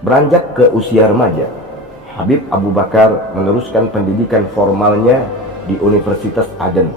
Beranjak ke usia remaja, Habib Abu Bakar meneruskan pendidikan formalnya di Universitas Aden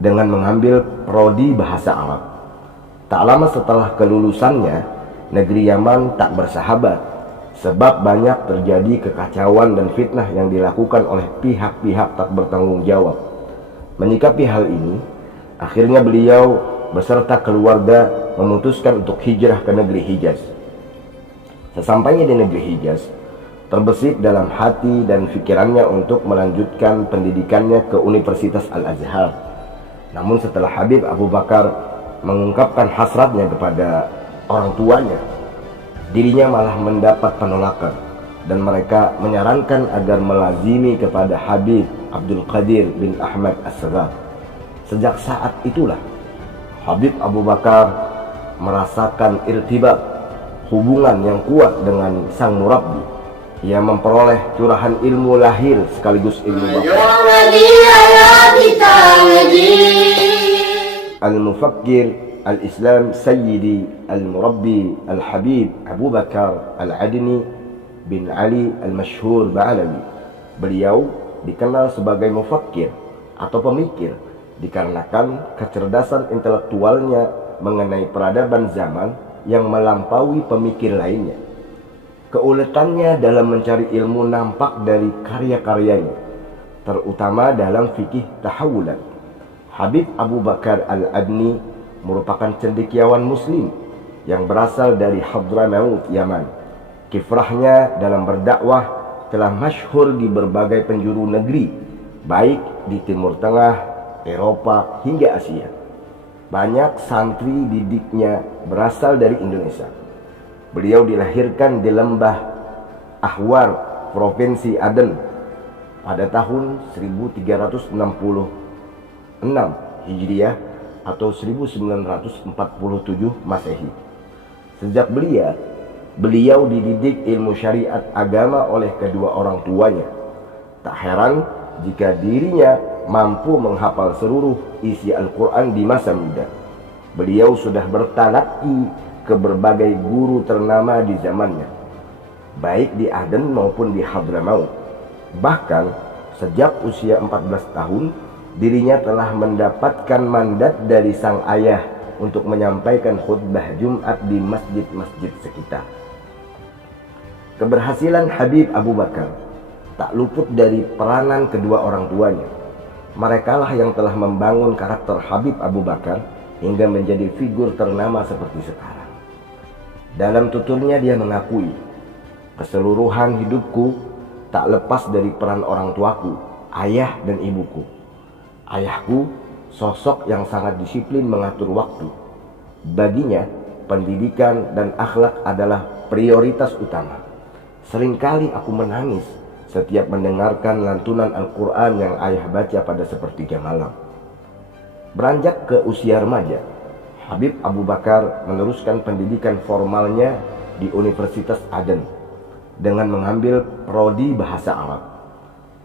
dengan mengambil prodi bahasa Arab. Tak lama setelah kelulusannya, negeri Yaman tak bersahabat sebab banyak terjadi kekacauan dan fitnah yang dilakukan oleh pihak-pihak tak bertanggung jawab. Menyikapi hal ini, akhirnya beliau beserta keluarga memutuskan untuk hijrah ke negeri Hijaz. Sesampainya di negeri Hijaz, terbesit dalam hati dan pikirannya untuk melanjutkan pendidikannya ke Universitas Al-Azhar. Namun setelah Habib Abu Bakar mengungkapkan hasratnya kepada orang tuanya, dirinya malah mendapat penolakan dan mereka menyarankan agar melazimi kepada Habib Abdul Qadir bin Ahmad As-Saghar. Sejak saat itulah Habib Abu Bakar merasakan irtibat, hubungan yang kuat dengan sang murabbi. Ia memperoleh curahan ilmu lahir sekaligus ilmu batin. Al-Mufakkir Al-Islam Sayyidi Al-Murabbi Al-Habib Abu Bakar Al-Adni bin Ali Al-Mashhur Ba'alawi. Beliau dikenal sebagai mufakkir atau pemikir dikarenakan kecerdasan intelektualnya mengenai peradaban zaman yang melampaui pemikir lainnya. Keuletannya dalam mencari ilmu nampak dari karya-karyanya, terutama dalam fikih tahawulan. Habib Abu Bakar Al-Adni merupakan cendekiawan muslim yang berasal dari Hadramaut, Yaman. Kiprahnya dalam berdakwah telah masyhur di berbagai penjuru negeri, baik di Timur Tengah, Eropa hingga Asia. Banyak santri didiknya berasal dari Indonesia. Beliau dilahirkan di lembah Ahwar, Provinsi Aden pada tahun 1366 Hijriah atau 1947 Masehi. Sejak belia, beliau dididik ilmu syariat agama oleh kedua orang tuanya. Tak heran jika dirinya mampu menghafal seluruh isi Al-Quran di masa muda. Beliau sudah bertalaki ke berbagai guru ternama di zamannya, baik di Aden maupun di Hadramaut. Bahkan sejak usia 14 tahun, dirinya telah mendapatkan mandat dari sang ayah untuk menyampaikan khutbah Jumat di masjid-masjid sekitar. Keberhasilan Habib Abu Bakar tak luput dari peranan kedua orang tuanya. Merekalah yang telah membangun karakter Habib Abu Bakar hingga menjadi figur ternama seperti sekarang. Dalam tuturnya dia mengakui, keseluruhan hidupku tak lepas dari peran orang tuaku, ayah dan ibuku. Ayahku sosok yang sangat disiplin mengatur waktu. Baginya, pendidikan dan akhlak adalah prioritas utama. Seringkali aku menangis setiap mendengarkan lantunan Al-Quran yang ayah baca pada sepertiga malam. Beranjak ke usia remaja, Habib Abu Bakar meneruskan pendidikan formalnya di Universitas Aden dengan mengambil prodi bahasa Arab.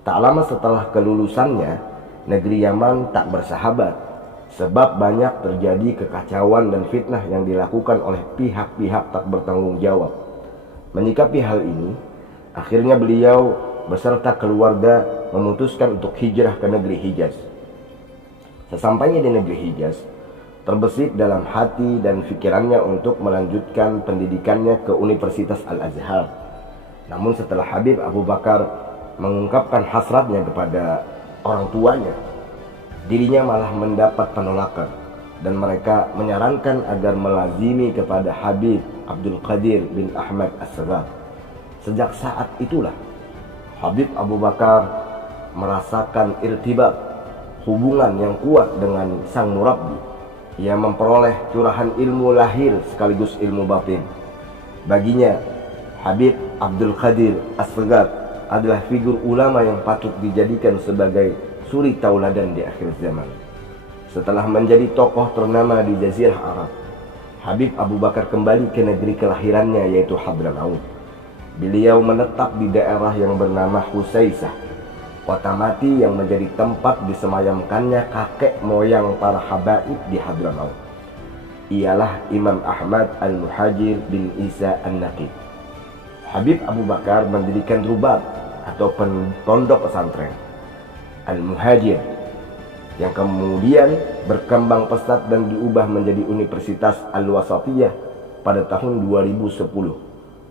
Tak lama setelah kelulusannya, negeri Yaman tak bersahabat sebab banyak terjadi kekacauan dan fitnah yang dilakukan oleh pihak-pihak tak bertanggung jawab. Menyikapi hal ini, akhirnya beliau beserta keluarga memutuskan untuk hijrah ke negeri Hijaz. Sesampainya di negeri Hijaz, terbesit dalam hati dan pikirannya untuk melanjutkan pendidikannya ke Universitas Al-Azhar. Namun setelah Habib Abu Bakar mengungkapkan hasratnya kepada orang tuanya, dirinya malah mendapat penolakan dan mereka menyarankan agar melazimi kepada Habib Abdul Qadir bin Ahmad As-Saghar. Sejak saat itulah Habib Abu Bakar merasakan irtibat, hubungan yang kuat dengan sang murabbi. Ia memperoleh curahan ilmu lahir sekaligus ilmu batin. Baginya, Habib Abdul Qadir As-Saghar adalah figur ulama yang patut dijadikan sebagai suri tauladan di akhir zaman. Setelah menjadi tokoh ternama di Jazirah Arab, Habib Abu Bakar kembali ke negeri kelahirannya yaitu Hadramaut. Beliau menetap di daerah yang bernama Husaisah, kota mati yang menjadi tempat disemayamkannya kakek moyang para habaib di Hadramaut. Ialah Imam Ahmad Al-Muhajir bin Isa An-Naqib. Habib Abu Bakar mendirikan Rubat atau pondok pesantren Al-Muhajir yang kemudian berkembang pesat dan diubah menjadi Universitas Al-Wasatiyah pada tahun 2010.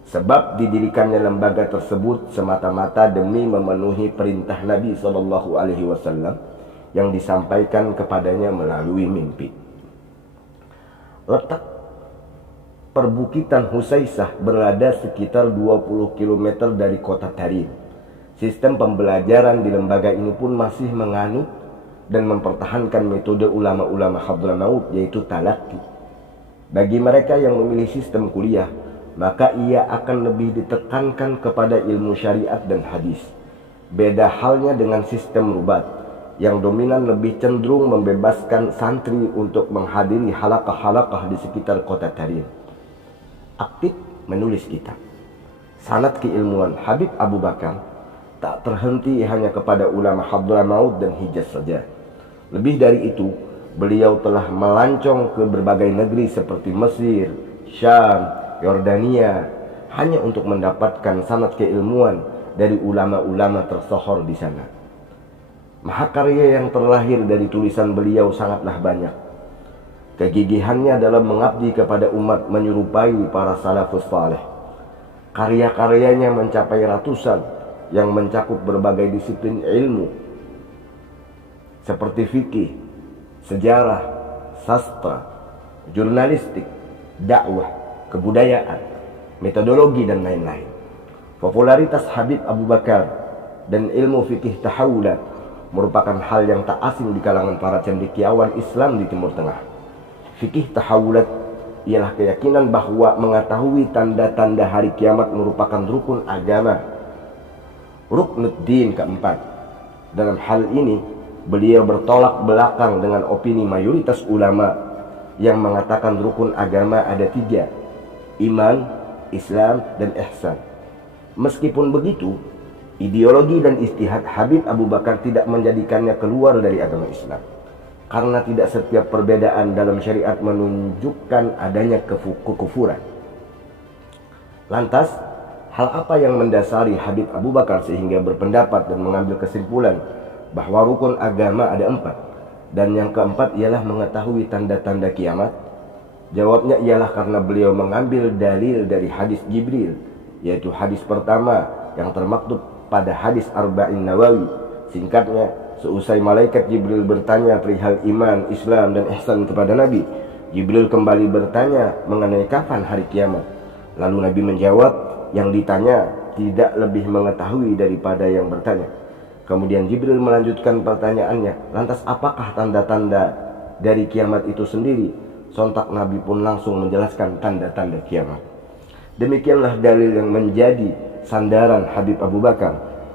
Sebab didirikannya lembaga tersebut semata-mata demi memenuhi perintah Nabi SAW yang disampaikan kepadanya melalui mimpi. Letak perbukitan Husaisah berada sekitar 20 km dari kota Tarim. Sistem pembelajaran di lembaga ini pun masih menganut dan mempertahankan metode ulama-ulama Hadramaut, yaitu talaqi. Bagi mereka yang memilih sistem kuliah, maka ia akan lebih ditekankan kepada ilmu syariat dan hadis. Beda halnya dengan sistem Rubat yang dominan lebih cenderung membebaskan santri untuk menghadiri halaqah-halaqah di sekitar kota Tarim. Aktif menulis kitab. Sanad keilmuan Habib Abu Bakar tak terhenti hanya kepada ulama Hadramaut dan Hijaz saja. Lebih dari itu, beliau telah melancong ke berbagai negeri seperti Mesir, Syam, Yordania hanya untuk mendapatkan sanad keilmuan dari ulama-ulama tersohor di sana. Mahakarya yang terlahir dari tulisan beliau sangatlah banyak. Kegigihannya dalam mengabdi kepada umat menyerupai para salafus saleh. Karya-karyanya mencapai ratusan yang mencakup berbagai disiplin ilmu seperti fikih, sejarah, sastra, jurnalistik, dakwah, kebudayaan, metodologi dan lain-lain. Popularitas Habib Abu Bakar dan ilmu fikih tahawulat merupakan hal yang tak asing di kalangan para cendekiawan Islam di Timur Tengah. Fikih tahawulat ialah keyakinan bahwa mengetahui tanda-tanda hari kiamat merupakan rukun agama, Ruknuddin keempat. Dalam hal ini, beliau bertolak belakang dengan opini mayoritas ulama yang mengatakan rukun agama ada 3, iman, Islam, dan ihsan. Meskipun begitu, ideologi dan istihad Habib Abu Bakar tidak menjadikannya keluar dari agama Islam, karena tidak setiap perbedaan dalam syariat menunjukkan adanya kekufuran. Lantas, hal apa yang mendasari Habib Abu Bakar sehingga berpendapat dan mengambil kesimpulan bahwa rukun agama ada 4 dan yang keempat ialah mengetahui tanda-tanda kiamat? Jawabnya ialah karena beliau mengambil dalil dari hadis Jibril, yaitu hadis pertama yang termaktub pada hadis Arba'in Nawawi. Singkatnya, seusai malaikat Jibril bertanya perihal iman, Islam, dan ihsan kepada Nabi, Jibril kembali bertanya mengenai kapan hari kiamat. Lalu Nabi menjawab, yang ditanya tidak lebih mengetahui daripada yang bertanya. Kemudian Jibril melanjutkan pertanyaannya, lantas apakah tanda-tanda dari kiamat itu sendiri? Sontak Nabi pun langsung menjelaskan tanda-tanda kiamat. Demikianlah dalil yang menjadi sandaran Habib Abu Bakar,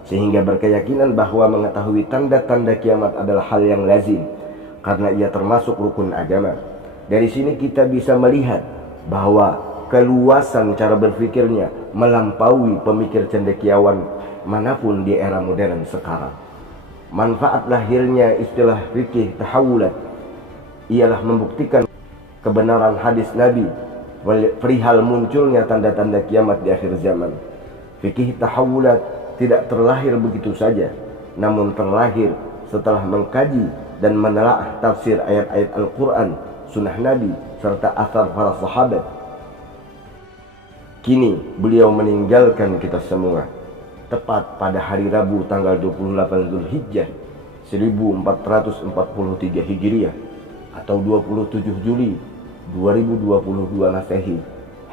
sehingga berkeyakinan bahwa mengetahui tanda-tanda kiamat adalah hal yang lazim, karena ia termasuk rukun agama. Dari sini kita bisa melihat bahwa keluasan cara berfikirnya melampaui pemikir cendekiawan manapun di era modern sekarang. Manfaat lahirnya istilah fikih tahawulat ialah membuktikan kebenaran hadis Nabi perihal munculnya tanda-tanda kiamat di akhir zaman. Fikih tahawulat tidak terlahir begitu saja, namun terlahir setelah mengkaji dan menelaah tafsir ayat-ayat Al-Quran, sunnah Nabi, serta asar para sahabat. Kini beliau meninggalkan kita semua tepat pada hari Rabu tanggal 28 Zulhijjah 1443 Hijriah atau 27 Juli 2022 Masehi.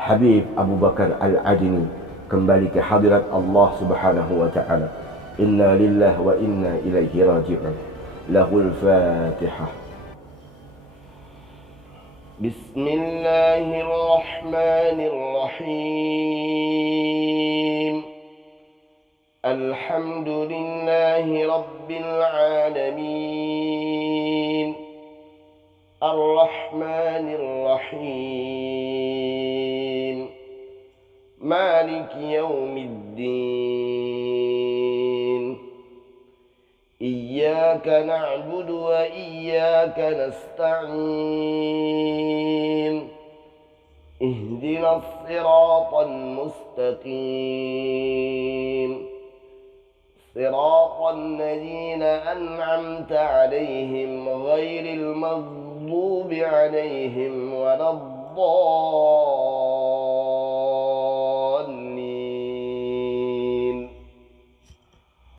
Habib Abu Bakar Al-Adini kembali ke hadirat Allah Subhanahu wa taala. Inna lillahi wa inna ilaihi raji'un. Lahul Fatihah. Bismillahirrahmanirrahim. Alhamdulillahi rabbil alamin. Ar-Rahmanir Rahim. Maliki yaumiddin. Iyyaka na'budu wa iyyaka nasta'in. اهدنا الصراط المستقيم صراط الذين أنعمت عليهم غير المغضوب عليهم ولا الضالين